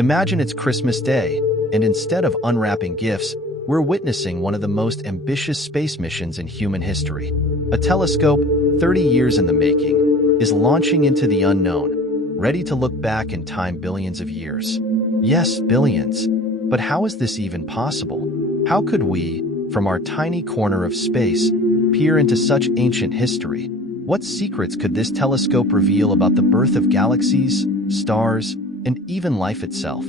Imagine it's Christmas Day, and instead of unwrapping gifts, we're witnessing one of the most ambitious space missions in human history. A telescope, 30 years in the making, is launching into the unknown, ready to look back in time billions of years. Yes, billions. But how is this even possible? How could we, from our tiny corner of space, peer into such ancient history? What secrets could this telescope reveal about the birth of galaxies, stars, and even life itself?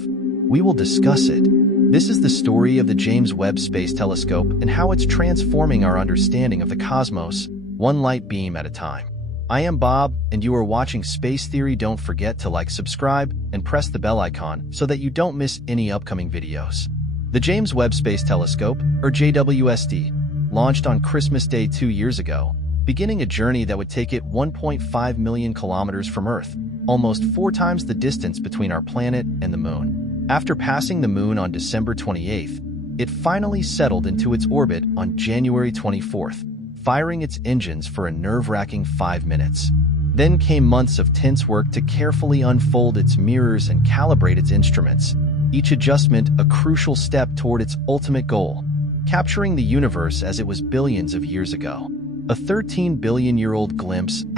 We will discuss it. This is the story of the James Webb Space Telescope and how it's transforming our understanding of the cosmos, one light beam at a time. I am Bob, and you are watching Space Theory. Don't forget to like, subscribe, and press the bell icon so that you don't miss any upcoming videos. The James Webb Space Telescope, or JWST, launched on Christmas Day 2 years ago, beginning a journey that would take it 1.5 million kilometers from Earth, almost 4 times the distance between our planet and the Moon. After passing the Moon on December 28th, it finally settled into its orbit on January 24th, firing its engines for a nerve-wracking 5 minutes. Then came months of tense work to carefully unfold its mirrors and calibrate its instruments, each adjustment a crucial step toward its ultimate goal, capturing the universe as it was billions of years ago. A 13-billion-year-old glimpse, ***.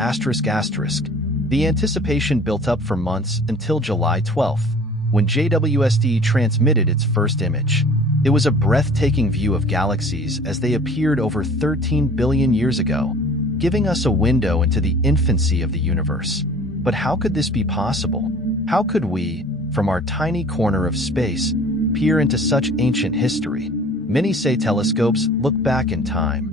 The anticipation built up for months until July 12th, when JWST transmitted its first image. It was a breathtaking view of galaxies as they appeared over 13 billion years ago, giving us a window into the infancy of the universe. But how could this be possible? How could we, from our tiny corner of space, peer into such ancient history? Many say telescopes look back in time,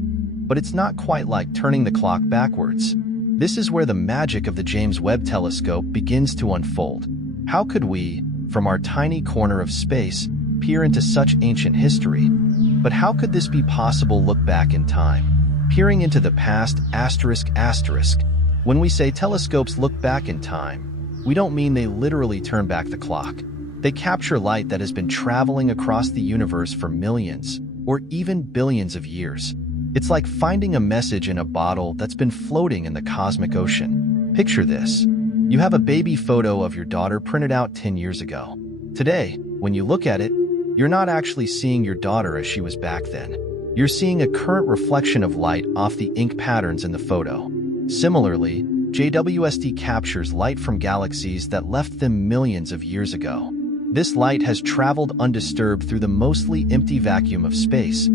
but it's not quite like turning the clock backwards. This is where the magic of the James Webb Telescope begins to unfold. How could we, from our tiny corner of space, peer into such ancient history? But how could this be possible? Look back in time, peering into the past, ***. When we say telescopes look back in time, we don't mean they literally turn back the clock. They capture light that has been traveling across the universe for millions, or even billions of years. It's like finding a message in a bottle that's been floating in the cosmic ocean. Picture this. You have a baby photo of your daughter printed out 10 years ago. Today, when you look at it, you're not actually seeing your daughter as she was back then. You're seeing a current reflection of light off the ink patterns in the photo. Similarly, JWST captures light from galaxies that left them millions of years ago. This light has traveled undisturbed through the mostly empty vacuum of space,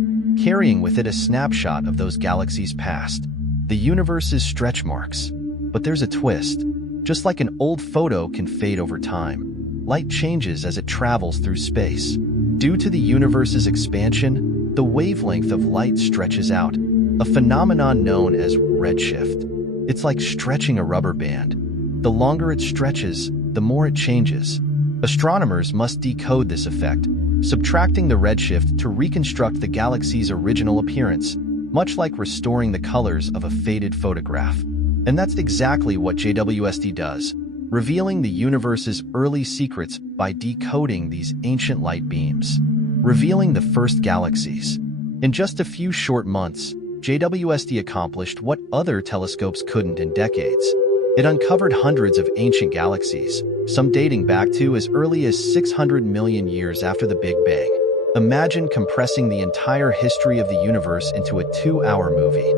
carrying with it a snapshot of those galaxies' past, the universe's stretch marks. But there's a twist. Just like an old photo can fade over time, light changes as it travels through space. Due to the universe's expansion, the wavelength of light stretches out, a phenomenon known as redshift. It's like stretching a rubber band. The longer it stretches, the more it changes. Astronomers must decode this effect, subtracting the redshift to reconstruct the galaxy's original appearance, much like restoring the colors of a faded photograph. And that's exactly what JWST does, revealing the universe's early secrets by decoding these ancient light beams, revealing the first galaxies. In just a few short months, JWST accomplished what other telescopes couldn't in decades. It uncovered hundreds of ancient galaxies, some dating back to as early as 600 million years after the Big Bang. Imagine compressing the entire history of the universe into a 2-hour movie.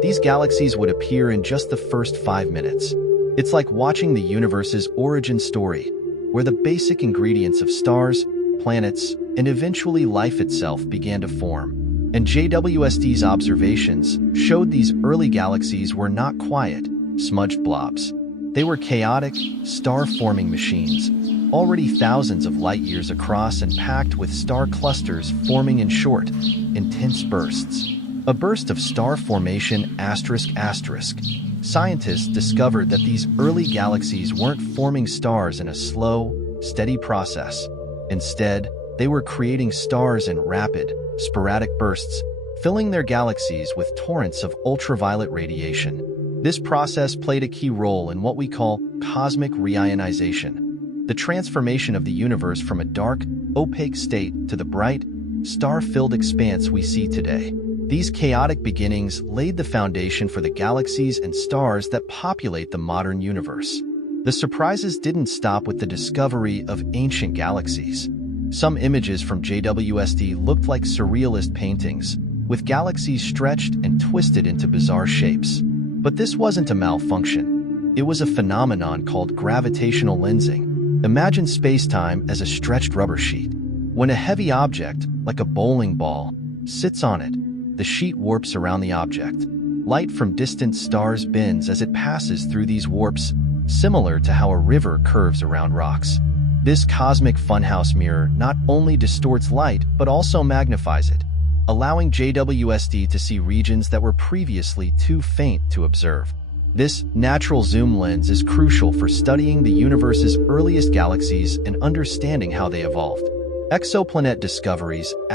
These galaxies would appear in just the first 5 minutes. It's like watching the universe's origin story, where the basic ingredients of stars, planets, and eventually life itself began to form. And JWST's observations showed these early galaxies were not quiet, smudged blobs. They were chaotic, star-forming machines, already thousands of light-years across and packed with star clusters forming in short, intense bursts. A burst of star formation ***. Scientists discovered that these early galaxies weren't forming stars in a slow, steady process. Instead, they were creating stars in rapid, sporadic bursts, filling their galaxies with torrents of ultraviolet radiation. This process played a key role in what we call cosmic reionization, the transformation of the universe from a dark, opaque state to the bright, star-filled expanse we see today. These chaotic beginnings laid the foundation for the galaxies and stars that populate the modern universe. The surprises didn't stop with the discovery of ancient galaxies. Some images from JWST looked like surrealist paintings, with galaxies stretched and twisted into bizarre shapes. But this wasn't a malfunction. It was a phenomenon called gravitational lensing. Imagine space-time as a stretched rubber sheet. When a heavy object, like a bowling ball, sits on it, the sheet warps around the object. Light from distant stars bends as it passes through these warps, similar to how a river curves around rocks. This cosmic funhouse mirror not only distorts light but also magnifies it, allowing JWST to see regions that were previously too faint to observe. This natural zoom lens is crucial for studying the universe's earliest galaxies and understanding how they evolved. Exoplanet discoveries, ***.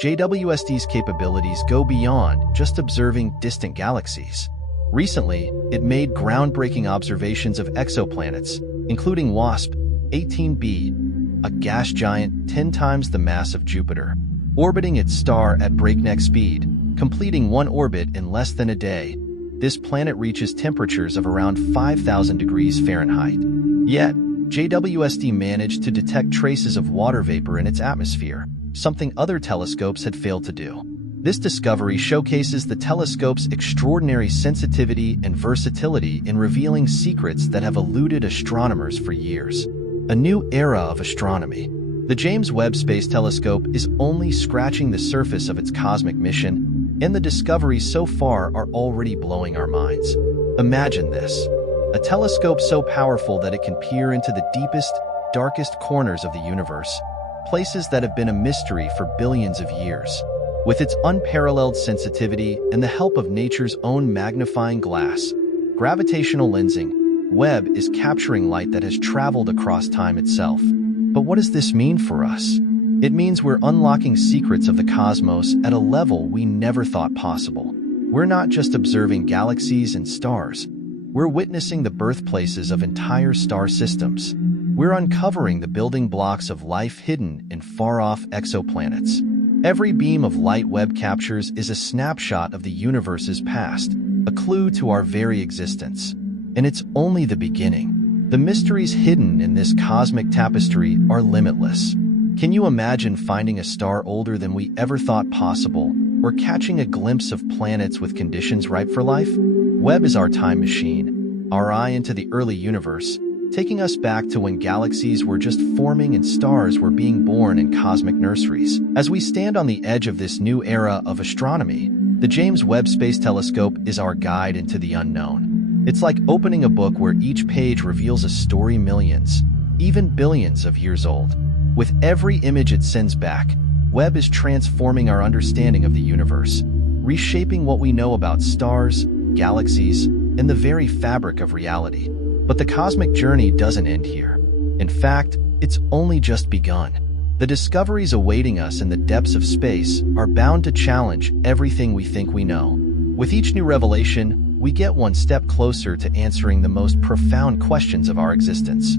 JWST's capabilities go beyond just observing distant galaxies. Recently, it made groundbreaking observations of exoplanets, including WASP-18b, a gas giant 10 times the mass of Jupiter, orbiting its star at breakneck speed, completing one orbit in less than a day. This planet reaches temperatures of around 5,000 degrees Fahrenheit. Yet, JWST managed to detect traces of water vapor in its atmosphere, something other telescopes had failed to do. This discovery showcases the telescope's extraordinary sensitivity and versatility in revealing secrets that have eluded astronomers for years. A new era of astronomy. The James Webb Space Telescope is only scratching the surface of its cosmic mission, and the discoveries so far are already blowing our minds. Imagine this: a telescope so powerful that it can peer into the deepest, darkest corners of the universe, places that have been a mystery for billions of years. With its unparalleled sensitivity and the help of nature's own magnifying glass, gravitational lensing, Webb is capturing light that has traveled across time itself. But what does this mean for us? It means we're unlocking secrets of the cosmos at a level we never thought possible. We're not just observing galaxies and stars. We're witnessing the birthplaces of entire star systems. We're uncovering the building blocks of life hidden in far-off exoplanets. Every beam of light Webb captures is a snapshot of the universe's past, a clue to our very existence. And it's only the beginning. The mysteries hidden in this cosmic tapestry are limitless. Can you imagine finding a star older than we ever thought possible, or catching a glimpse of planets with conditions ripe for life? Webb is our time machine, our eye into the early universe, taking us back to when galaxies were just forming and stars were being born in cosmic nurseries. As we stand on the edge of this new era of astronomy, the James Webb Space Telescope is our guide into the unknown. It's like opening a book where each page reveals a story millions, even billions of years old. With every image it sends back, Webb is transforming our understanding of the universe, reshaping what we know about stars, galaxies, and the very fabric of reality. But the cosmic journey doesn't end here. In fact, it's only just begun. The discoveries awaiting us in the depths of space are bound to challenge everything we think we know. With each new revelation, we get one step closer to answering the most profound questions of our existence.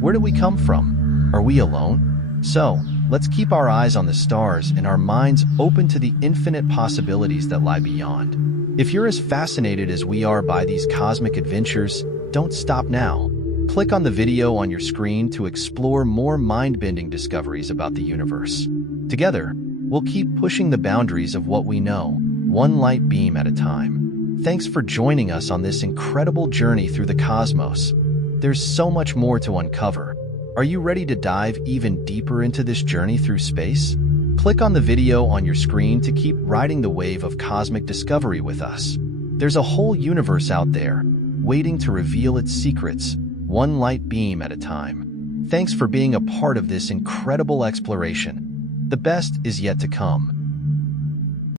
Where do we come from? Are we alone? So, let's keep our eyes on the stars and our minds open to the infinite possibilities that lie beyond. If you're as fascinated as we are by these cosmic adventures, don't stop now. Click on the video on your screen to explore more mind-bending discoveries about the universe. Together, we'll keep pushing the boundaries of what we know, one light beam at a time. Thanks for joining us on this incredible journey through the cosmos. There's so much more to uncover. Are you ready to dive even deeper into this journey through space? Click on the video on your screen to keep riding the wave of cosmic discovery with us. There's a whole universe out there, waiting to reveal its secrets, one light beam at a time. Thanks for being a part of this incredible exploration. The best is yet to come.